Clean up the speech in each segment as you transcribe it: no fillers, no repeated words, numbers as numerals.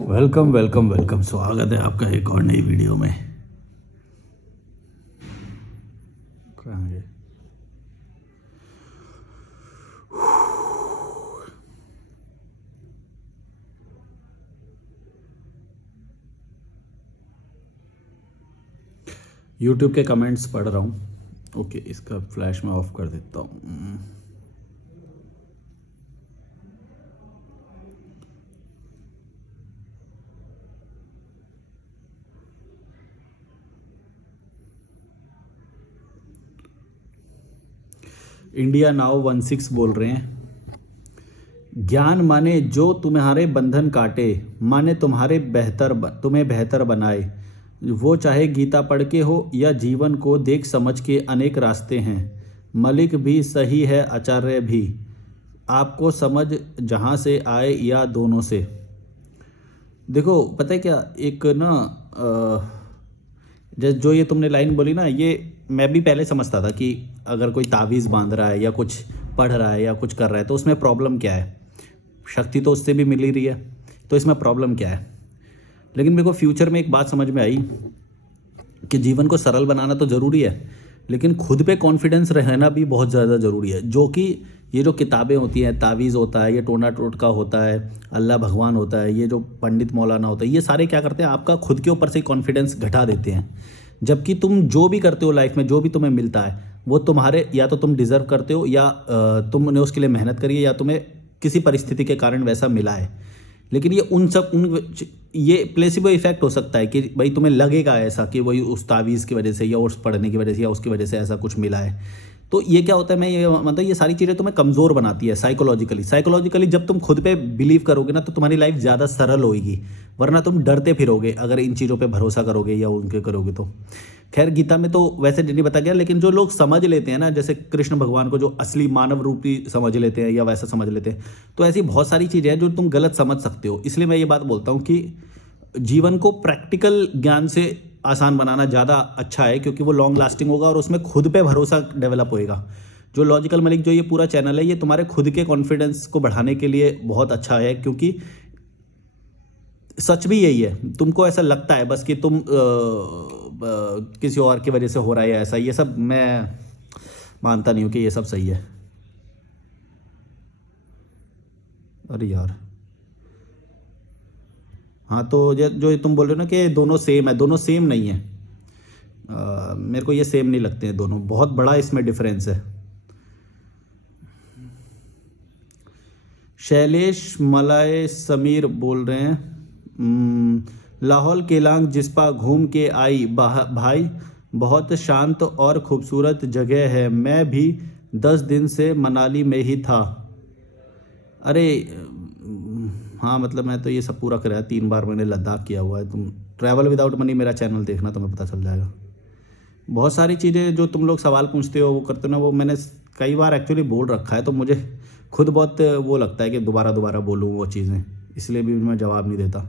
Welcome welcome welcome, स्वागत है आपका एक और नई वीडियो में। कहाँ गए? यूट्यूब के कमेंट्स पढ़ रहा हूँ। ओके, इसका फ्लैश मैं ऑफ कर देता हूँ। इंडिया नाउ 16 बोल रहे हैं, ज्ञान माने जो तुम्हारे बंधन काटे, माने तुम्हें बेहतर बनाए। वो चाहे गीता पढ़ के हो या जीवन को देख समझ के, अनेक रास्ते हैं। मलिक भी सही है, आचार्य भी, आपको समझ जहाँ से आए या दोनों से। देखो, पता है क्या, एक ना जो ये तुमने लाइन बोली ना, ये मैं भी पहले समझता था कि अगर कोई तावीज़ बांध रहा है या कुछ पढ़ रहा है या कुछ कर रहा है तो उसमें प्रॉब्लम क्या है। शक्ति तो उससे भी मिल ही रही है, तो इसमें प्रॉब्लम क्या है। लेकिन मेरे को फ्यूचर में एक बात समझ में आई कि जीवन को सरल बनाना तो ज़रूरी है, लेकिन खुद पे कॉन्फिडेंस रहना भी बहुत ज़्यादा ज़रूरी है। जो कि ये जो किताबें होती हैं, तावीज़ होता है, ये टोना टोटका होता है, अल्लाह भगवान होता है, ये जो पंडित मौलाना होता है, ये सारे क्या करते हैं, आपका खुद के ऊपर से कॉन्फिडेंस घटा देते हैं। जबकि तुम जो भी करते हो लाइफ में, जो भी तुम्हें मिलता है, वो तुम्हारे या तो तुम डिज़र्व करते हो या तुमने उसके लिए मेहनत करी है या तुम्हें किसी परिस्थिति के कारण वैसा मिला है। लेकिन ये ये प्लेसिबो इफेक्ट हो सकता है कि भाई तुम्हें लगेगा ऐसा कि वही उस तावीज़ की वजह से या उस पढ़ने की वजह से या उसकी वजह से ऐसा कुछ मिला है। तो ये क्या होता है, मैं ये मतलब ये सारी चीज़ें तुम्हें कमज़ोर बनाती है साइकोलॉजिकली। जब तुम खुद पे बिलीव करोगे ना, तो तुम्हारी लाइफ ज़्यादा सरल होगी। वरना तुम डरते फिरोगे अगर इन चीज़ों पे भरोसा करोगे या उनके करोगे तो। खैर, गीता में तो वैसे नहीं बताया गया, लेकिन जो लोग समझ लेते हैं ना, जैसे कृष्ण भगवान को जो असली मानव रूपी समझ लेते हैं या वैसा समझ लेते हैं, तो ऐसी बहुत सारी चीज़ें हैं जो तुम गलत समझ सकते हो। इसलिए मैं ये बात बोलता हूँ कि जीवन को प्रैक्टिकल ज्ञान से आसान बनाना ज़्यादा अच्छा है, क्योंकि वो लॉन्ग लास्टिंग होगा और उसमें खुद पे भरोसा डेवलप होएगा। जो लॉजिकल मलिक, जो ये पूरा चैनल है, ये तुम्हारे खुद के कॉन्फिडेंस को बढ़ाने के लिए बहुत अच्छा है, क्योंकि सच भी यही है। तुमको ऐसा लगता है बस कि तुम किसी और की वजह से हो रहा है या ऐसा, ये सब मैं मानता नहीं हूँ कि ये सब सही है। अरे यार, हाँ तो जो तुम बोल रहे हो ना कि दोनों सेम है, दोनों सेम नहीं है। मेरे को ये सेम नहीं लगते हैं दोनों, बहुत बड़ा इसमें डिफरेंस है। शैलेश मलाए समीर बोल रहे हैं, लाहौल केलांग जिस्पा घूम के आई भाई, बहुत शांत और खूबसूरत जगह है। मैं भी 10 दिन से मनाली में ही था। अरे हाँ, मतलब मैं तो ये सब पूरा कराया, 3 बार मैंने लद्दाख किया हुआ है। तुम ट्रैवल विदाउट मनी मेरा चैनल देखना, तुम्हें पता चल जाएगा। बहुत सारी चीज़ें जो तुम लोग सवाल पूछते हो, वो करते हो ना, वो मैंने कई बार एक्चुअली बोल रखा है, तो मुझे खुद बहुत वो लगता है कि दोबारा दोबारा बोलूँ वो चीज़ें, इसलिए भी मैं जवाब नहीं देता।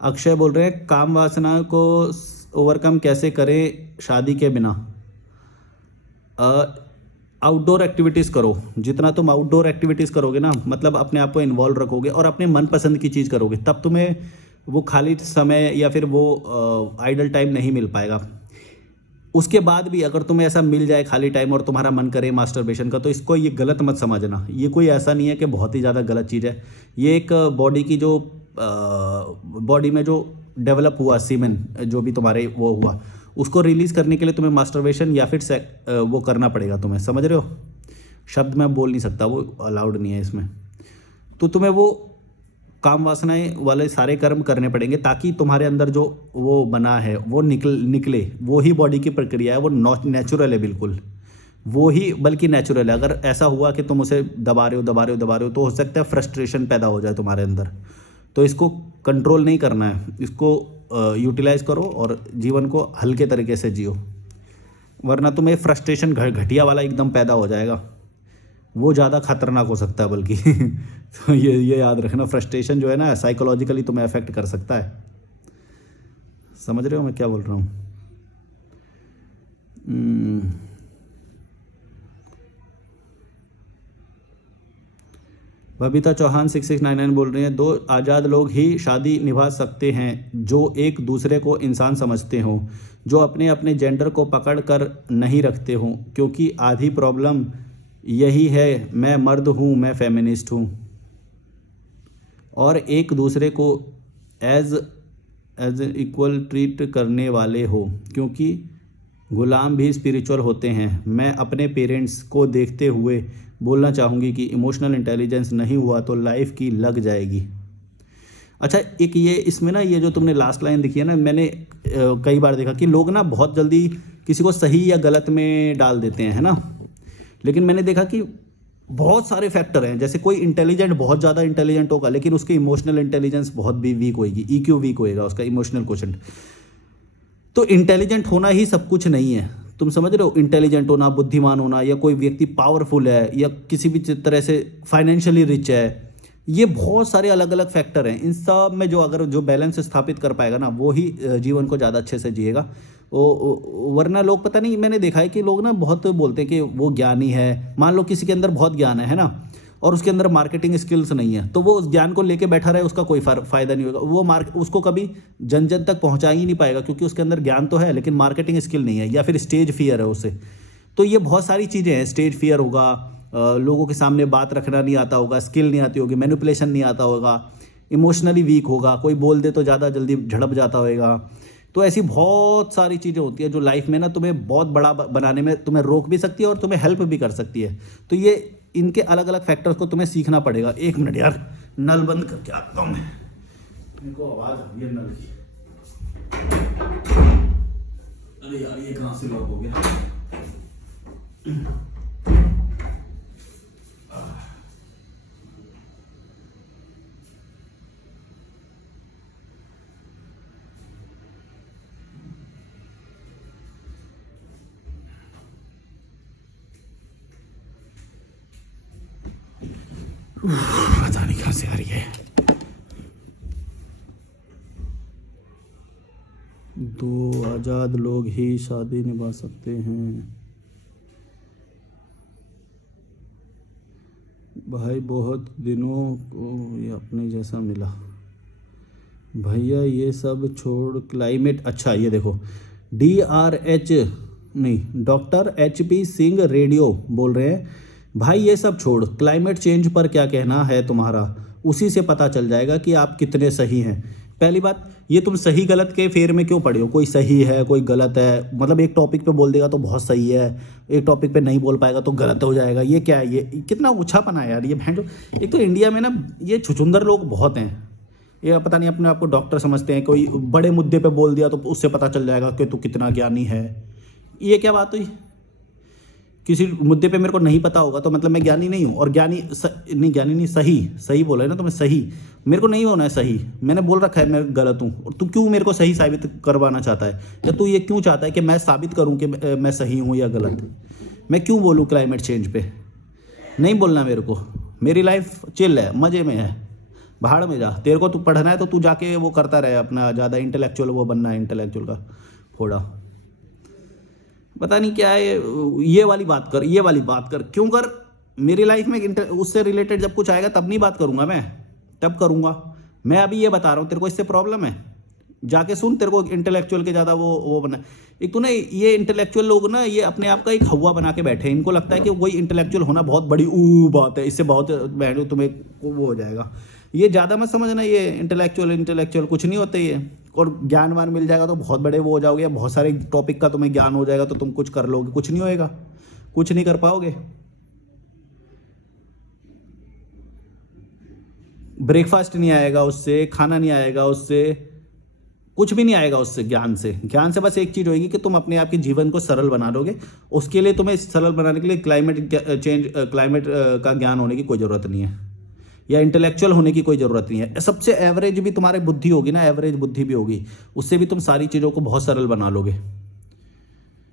अक्षय बोल रहे हैं, काम वासना को ओवरकम कैसे करें शादी के बिना। आउटडोर एक्टिविटीज़ करो। जितना तुम आउटडोर एक्टिविटीज़ करोगे ना, मतलब अपने आप को इन्वॉल्व रखोगे और अपने मनपसंद की चीज़ करोगे, तब तुम्हें वो खाली समय या फिर वो आइडल टाइम नहीं मिल पाएगा। उसके बाद भी अगर तुम्हें ऐसा मिल जाए खाली टाइम और तुम्हारा मन करे मास्टरबेशन का, तो इसको ये गलत मत समझना। ये कोई ऐसा नहीं है कि बहुत ही ज़्यादा गलत चीज़ है। ये एक बॉडी की जो बॉडी में जो डेवलप हुआ सीमेन, जो भी तुम्हारे वो हुआ, उसको रिलीज़ करने के लिए तुम्हें मास्टरबेशन या फिर वो करना पड़ेगा तुम्हें, समझ रहे हो। शब्द मैं बोल नहीं सकता, वो अलाउड नहीं है इसमें। तो तुम्हें वो काम वासनाएं वाले सारे कर्म करने पड़ेंगे, ताकि तुम्हारे अंदर जो वो बना है वो निकले। वो ही बॉडी की प्रक्रिया है, वो नेचुरल है, बिल्कुल वो ही, बल्कि नेचुरल है। अगर ऐसा हुआ कि तुम उसे दबा रहे हो तो हो सकता है फ्रस्ट्रेशन पैदा हो जाए तुम्हारे अंदर। तो इसको कंट्रोल नहीं करना है, इसको यूटिलाइज करो और जीवन को हल्के तरीके से जियो, वरना तुम्हें फ्रस्ट्रेशन घटिया वाला एकदम पैदा हो जाएगा। वो ज़्यादा खतरनाक हो सकता है बल्कि तो ये याद रखना, फ्रस्ट्रेशन जो है ना, साइकोलॉजिकली तुम्हें अफेक्ट कर सकता है। समझ रहे हो मैं क्या बोल रहा हूँ। बबीता चौहान 6699 बोल रही हैं, दो आज़ाद लोग ही शादी निभा सकते हैं जो एक दूसरे को इंसान समझते हों, जो अपने अपने जेंडर को पकड़ कर नहीं रखते हों, क्योंकि आधी प्रॉब्लम यही है, मैं मर्द हूँ, मैं फेमिनिस्ट हूँ, और एक दूसरे को एज एज इक्वल ट्रीट करने वाले हो, क्योंकि गुलाम भी स्पिरिचुअल होते हैं। मैं अपने पेरेंट्स को देखते हुए बोलना चाहूँगी कि इमोशनल इंटेलिजेंस नहीं हुआ तो लाइफ की लग जाएगी। अच्छा, एक ये इसमें ना, ये जो तुमने लास्ट लाइन लिखी है ना, मैंने कई बार देखा कि लोग ना बहुत जल्दी किसी को सही या गलत में डाल देते हैं, है ना। लेकिन मैंने देखा कि बहुत सारे फैक्टर हैं। जैसे कोई इंटेलिजेंट बहुत ज़्यादा इंटेलिजेंट होगा लेकिन उसकी इमोशनल इंटेलिजेंस बहुत भी वीक होएगी, ईक्यू वीक होएगा, उसका इमोशनल क्वोशंट। तो इंटेलिजेंट होना ही सब कुछ नहीं है, तुम समझ रहे हो। इंटेलिजेंट होना, बुद्धिमान होना, या कोई व्यक्ति पावरफुल है या किसी भी तरह से फाइनेंशियली रिच है, ये बहुत सारे अलग अलग फैक्टर हैं। इन सब में जो अगर जो बैलेंस स्थापित कर पाएगा ना, वो ही जीवन को ज़्यादा अच्छे से जिएगा। वरना लोग, पता नहीं, मैंने देखा है कि लोग ना बहुत बोलते हैं कि वो ज्ञानी है। मान लो किसी के अंदर बहुत ज्ञान है ना, और उसके अंदर मार्केटिंग स्किल्स नहीं है, तो वो उस ज्ञान को लेके बैठा रहे, उसका कोई फ़ायदा नहीं होगा। वो उसको कभी जन जन तक पहुंचा ही नहीं पाएगा, क्योंकि उसके अंदर ज्ञान तो है लेकिन मार्केटिंग स्किल नहीं है, या फिर स्टेज फियर है उसे। तो ये बहुत सारी चीज़ें हैं। स्टेज फियर होगा, लोगों के सामने बात रखना नहीं आता होगा, स्किल नहीं आती होगी, मैनिपुलेशन नहीं आता होगा, इमोशनली वीक होगा, कोई बोल दे तो ज़्यादा जल्दी झड़प जाता होगा। तो ऐसी बहुत सारी चीज़ें होती है जो लाइफ में ना तुम्हें बहुत बड़ा बनाने में तुम्हें रोक भी सकती है और तुम्हें हेल्प भी कर सकती है। तो ये इनके अलग अलग फैक्टर्स को तुम्हें सीखना पड़ेगा। 1 मिनट यार, नल बंद करके आता हूँ मैं, इनको आवाज़ आ रही है नल की। अरे यार, ये कहाँ से लॉक हो गया। पता नहीं कहाँ से आ रही है। दो आज़ाद लोग ही शादी निभा सकते हैं। भाई बहुत दिनों को ये अपने जैसा मिला। भैया ये सब छोड़ क्लाइमेट, अच्छा ये देखो, DRH नहीं, डॉक्टर HP सिंह रेडियो बोल रहे हैं, भाई ये सब छोड़, क्लाइमेट चेंज पर क्या कहना है तुम्हारा, उसी से पता चल जाएगा कि आप कितने सही हैं। पहली बात, ये तुम सही गलत के फेर में क्यों पड़े हो। कोई सही है, कोई गलत है, मतलब एक टॉपिक पे बोल देगा तो बहुत सही है, एक टॉपिक पे नहीं बोल पाएगा तो गलत हो जाएगा। ये क्या है, ये कितना उछापना है यार। ये भैंस, एक तो इंडिया में ना ये छुछुंदर लोग बहुत हैं। ये पता नहीं अपने आप को डॉक्टर समझते हैं, कोई बड़े मुद्दे पे बोल दिया तो उससे पता चल जाएगा कि तू कितना ज्ञानी है। ये क्या बात हुई। किसी मुद्दे पे मेरे को नहीं पता होगा तो मतलब मैं ज्ञानी नहीं हूँ। और नहीं, ज्ञानी नहीं, सही बोला है ना, तो मैं सही, मेरे को नहीं होना है सही। मैंने बोल रखा है मैं गलत हूँ, और तू क्यों मेरे को सही साबित करवाना चाहता है, या तू ये क्यों चाहता है कि मैं साबित करूँ कि मैं सही हूँ या गलत। मैं क्यों बोलूँ क्लाइमेट चेंज पे, नहीं बोलना मेरे को। मेरी लाइफ चिल है, मज़े में है, भाड़ में जा। तेरे को तू पढ़ना है तो तू जाके वो करता रहे अपना, ज़्यादा इंटेलेक्चुअल वो बनना है, इंटेलेक्चुअल का फोड़ा, पता नहीं क्या है। ये वाली बात कर, ये वाली बात कर, क्यों कर। मेरी लाइफ में उससे रिलेटेड जब कुछ आएगा तब नहीं बात करूंगा मैं, तब करूंगा मैं। अभी ये बता रहा हूँ तेरे को, इससे प्रॉब्लम है, जाके सुन। तेरे को इंटेलेक्चुअल के ज़्यादा वो बना। एक तो ना ये इंटेलेक्चुअल लोग ना, ये अपने आप का एक हवा बना के बैठे हैं। इनको लगता है कि वही इंटेलेक्चुअल होना बहुत बड़ी बात है, इससे बहुत तुम्हें वो हो जाएगा। ये ज़्यादा मत समझना, ये इंटेलेक्चुअल कुछ नहीं होते ये। और ज्ञानवान मिल जाएगा तो बहुत बड़े वो हो जाओगे, बहुत सारे टॉपिक का तुम्हें ज्ञान हो जाएगा तो तुम कुछ कर लोगे, कुछ नहीं होएगा, कुछ नहीं कर पाओगे। ब्रेकफास्ट नहीं आएगा उससे, खाना नहीं आएगा उससे, कुछ भी नहीं आएगा उससे। ज्ञान से बस एक चीज़ होगी कि तुम अपने आप के जीवन को सरल बना लोगे। उसके लिए तुम्हें सरल बनाने के लिए क्लाइमेट का ज्ञान होने की कोई ज़रूरत नहीं है, या इंटेलेक्चुअल होने की कोई ज़रूरत नहीं है। सबसे एवरेज भी तुम्हारी बुद्धि होगी ना, एवरेज बुद्धि भी होगी, उससे भी तुम सारी चीज़ों को बहुत सरल बना लोगे।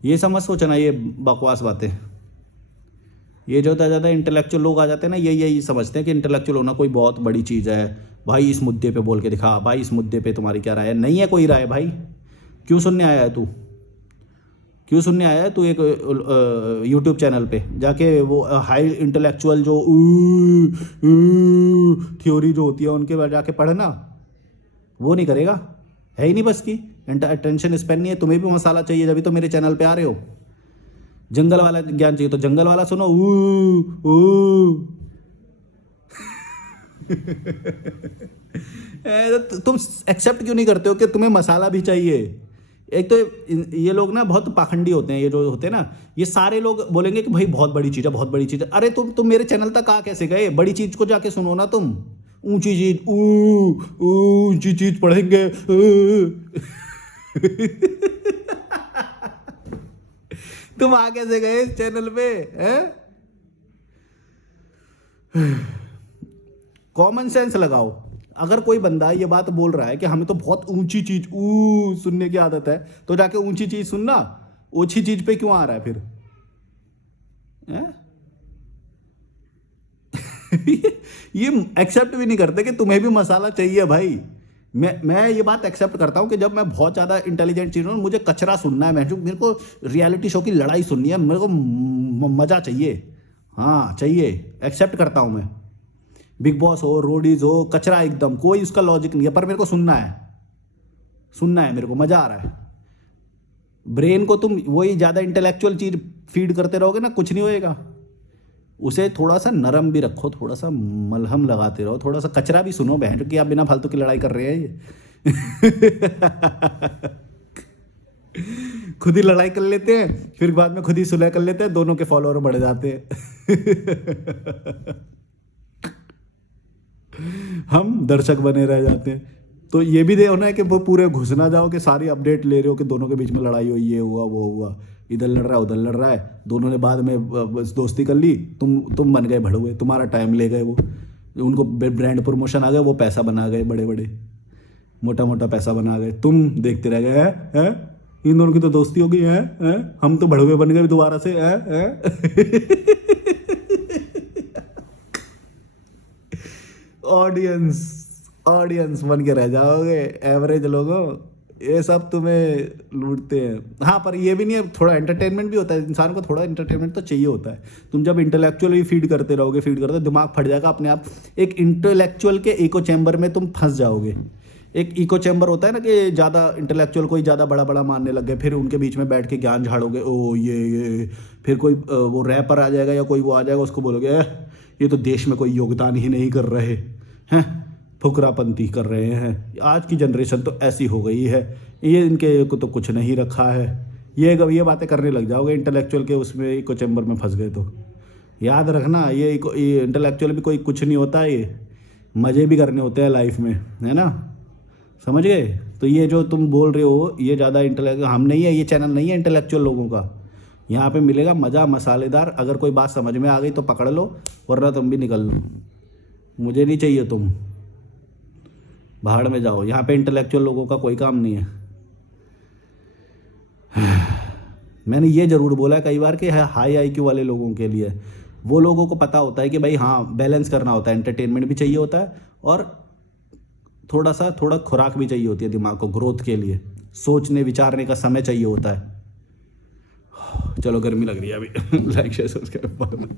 ये समझ सोचना, ये बकवास बातें। ये जो ज़्यादा इंटेलेक्चुअल लोग आ जाते हैं ना, यही समझते हैं कि इंटेलेक्चुअल होना कोई बहुत बड़ी चीज़ है। भाई इस मुद्दे पे बोल के दिखा, भाई इस मुद्दे पे तुम्हारी क्या राय है। नहीं है कोई राय भाई, क्यों सुनने आया है तू। क्यों सुनने आया है तू एक यूट्यूब चैनल पे जाके? वो हाई इंटेलेक्चुअल जो थ्योरी जो होती है उनके बाद जाके पढ़ना, वो नहीं करेगा, है ही नहीं बस की, अटेंशन स्पैन नहीं है। तुम्हें भी मसाला चाहिए, जब भी तो मेरे चैनल पे आ रहे हो। जंगल वाला ज्ञान चाहिए तो जंगल वाला सुनो, तुम एक्सेप्ट क्यों नहीं करते हो कि तुम्हें मसाला भी चाहिए? एक तो ये लोग ना बहुत पाखंडी होते हैं, ये जो होते हैं ना, ये सारे लोग बोलेंगे कि भाई बहुत बड़ी चीज़ है, बहुत बड़ी चीज़ है। अरे तुम मेरे चैनल तक आ कैसे गए? बड़ी चीज़ को जाके सुनो ना तुम। ऊंची चीज, ऊंची चीज पढ़ेंगे। तुम आ कैसे गए इस चैनल पे? कॉमन सेंस लगाओ। अगर कोई बंदा ये बात बोल रहा है कि हमें तो बहुत ऊंची चीज सुनने की आदत है, तो जाके ऊंची चीज सुनना। ओछी चीज पे क्यों आ रहा है फिर? ये एक्सेप्ट भी नहीं करते कि तुम्हें भी मसाला चाहिए भाई। मैं ये बात एक्सेप्ट करता हूँ कि जब मैं बहुत ज़्यादा इंटेलिजेंट चीज़ हूँ, मुझे कचरा सुनना है, मेरे को रियलिटी शो की लड़ाई सुननी है, मेरे को मज़ा चाहिए, हाँ चाहिए, एक्सेप्ट करता हूँ मैं। बिग बॉस हो, रोडीज हो, कचरा एकदम, कोई उसका लॉजिक नहीं है, पर मेरे को सुनना है, सुनना है, मेरे को मज़ा आ रहा है। ब्रेन को तुम वही ज़्यादा इंटेलेक्चुअल चीज़ फीड करते रहोगे ना, कुछ नहीं होएगा। उसे थोड़ा सा नरम भी रखो, थोड़ा सा मलहम लगाते रहो, थोड़ा सा कचरा भी सुनो बहन, कि आप बिना फालतू की लड़ाई कर रहे हैं ये। खुद ही लड़ाई कर लेते हैं, फिर बाद में खुद ही सुलह कर लेते हैं, दोनों के फॉलोअर बढ़ जाते हैं। हम दर्शक बने रह जाते हैं। तो ये भी होना है कि वो पूरे घुस ना जाओ कि सारी अपडेट ले रहे हो कि दोनों के बीच में लड़ाई हुई, ये हुआ वो हुआ, इधर लड़ रहा है उधर लड़ रहा है, दोनों ने बाद में बस दोस्ती कर ली, तुम बन गए भड़ुए, तुम्हारा टाइम ले गए वो, उनको ब्रांड प्रमोशन आ गए, वो पैसा बना गए, बड़े बड़े मोटा मोटा पैसा बना गए, तुम देखते रह गए हैं। इन दोनों की तो दोस्ती हो गई है, हम तो भड़ुए बन गए दोबारा से। ऑडियंस बन के रह जाओगे, एवरेज लोगों। ये सब तुम्हें लूटते हैं। हाँ, पर ये भी नहीं है, थोड़ा एंटरटेनमेंट भी होता है, इंसान को थोड़ा एंटरटेनमेंट तो चाहिए होता है। तुम जब इंटेलेक्चुअली फीड करते रहोगे, दिमाग फट जाएगा अपने आप। एक इंटेलेक्चुअल के इको चैम्बर में तुम फंस जाओगे। एक इको चैम्बर होता है ना, कि ज़्यादा इंटेलेक्चुअल कोई ज़्यादा बड़ा बड़ा मानने लग गए, फिर उनके बीच में बैठ के ज्ञान झाड़ोगे, ओ ये फिर कोई वो रैपर आ जाएगा या कोई वो आ जाएगा, उसको बोलोगे ये तो देश में कोई योगदान ही नहीं कर रहे हैं, फुकरापंती कर रहे हैं, आज की जनरेशन तो ऐसी हो गई है, ये इनके को तो कुछ नहीं रखा है। ये बातें करने लग जाओगे इंटेलेक्चुअल के उसमें, इको चैम्बर में फंस गए तो। याद रखना, ये इंटेलेक्चुअल भी कोई कुछ नहीं होता, ये मज़े भी करने होते हैं लाइफ में, है ना, समझ गए? तो ये जो तुम बोल रहे हो, ये ज़्यादा इंटेलेक्चुअल हम नहीं है, ये चैनल नहीं है इंटेलेक्चुअल लोगों का। यहाँ पे मिलेगा मज़ा मसालेदार। अगर कोई बात समझ में आ गई तो पकड़ लो, वरना तुम भी निकल लो, मुझे नहीं चाहिए, तुम भाड़ में जाओ। यहाँ पे इंटेलेक्चुअल लोगों का कोई काम नहीं है। मैंने ये ज़रूर बोला कई बार कि हाई आईक्यू वाले लोगों के लिए, वो लोगों को पता होता है कि भाई हाँ, बैलेंस करना होता है, एंटरटेनमेंट भी चाहिए होता है और थोड़ा खुराक भी चाहिए होती है दिमाग को, ग्रोथ के लिए, सोचने विचारने का समय चाहिए होता है। चलो, गर्मी लग रही है अभी। Like share subscribe.